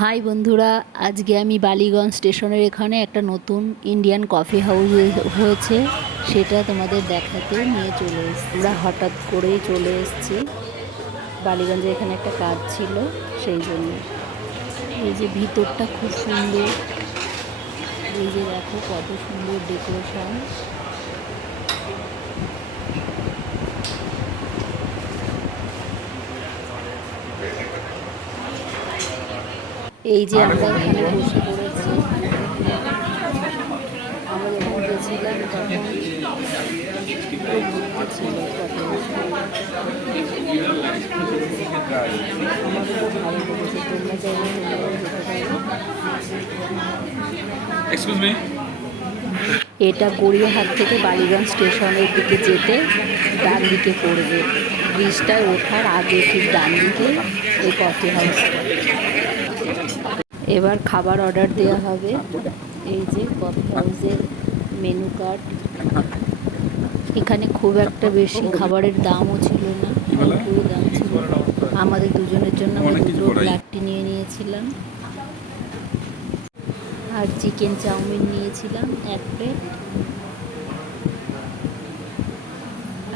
High বন্ধুরা, আজকে আমি বালিগঞ্জ স্টেশনের এখানে একটা নতুন ইন্ডিয়ান কফি হাউস হয়েছে, সেটা তোমাদের দেখাতে নিয়ে চলে এসছি। আমরা হঠাৎ করেই চলে এসেছি। বালিগঞ্জে এখানে একটা কাজ ছিল, সেই জন্য। এই যে ভিতরটা খুব সুন্দর। এই যে দেখো কত সুন্দর ডেকোরেশন এই যে আমরা এখানে বসে পড়েছি আমরা যখন গেছিলাম তখন খুব ভিড় এটা গড়িয়াহাট থেকে বালিগঞ্জ স্টেশনের দিকে যেতে ডান দিকে পড়বে। ব্রিজটায় ওঠার আগে ঠিক ডান দিকে এই কফি হাউসটা এবার খাবার অর্ডার দেওয়া হবে। এই যে কফি হাউসের মেনু কার্ড এখানে খুব একটা বেশি খাবারের দামও ছিল না। দাম ছিল। আমাদের দুজনের জন্য আমরা দুটো করাই। নিয়ে নিয়েছিলাম। আর চিকেন চাউমিন নিয়েছিলাম, এক প্লেট।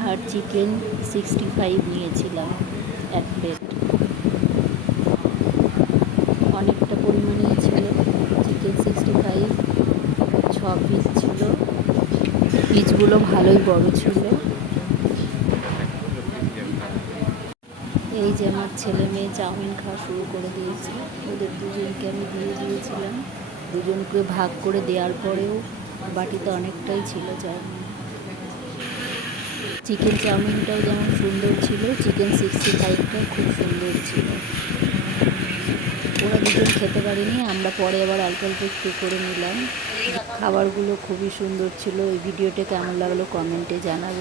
আর চিকেন সিক্সটি ফাইভ নিয়েছিলাম, এক প্লেট। অনেকটা পরিমাণে ছিল। চিকেন সিক্সটি ফাইভ, ছ পিস ছিল। পিসগুলো ভালোই বড় ছিল। এই যে আমার ছেলে মেয়ে চাউমিন খাওয়া শুরু করে দিয়েছে। ওদের দুজনকে আমি দিয়ে দিয়েছিলাম। দুজনকে ভাগ করে দেওয়ার পরেও বাটিতে অনেকটাই ছিল চাউমিন চিকেন চাউমিনটাও যেমন সুন্দর ছিল, চিকেন সিক্সটি ফাইভটাও খুব সুন্দর ছিল। ওরা দুজন খেতে পারিনি, আমরা পরে আবার অল্প অল্প একটু করে নিলাম। খাবারগুলো খুবই সুন্দর ছিল এই ভিডিওটা কেমন লাগল কমেন্টে জানাব।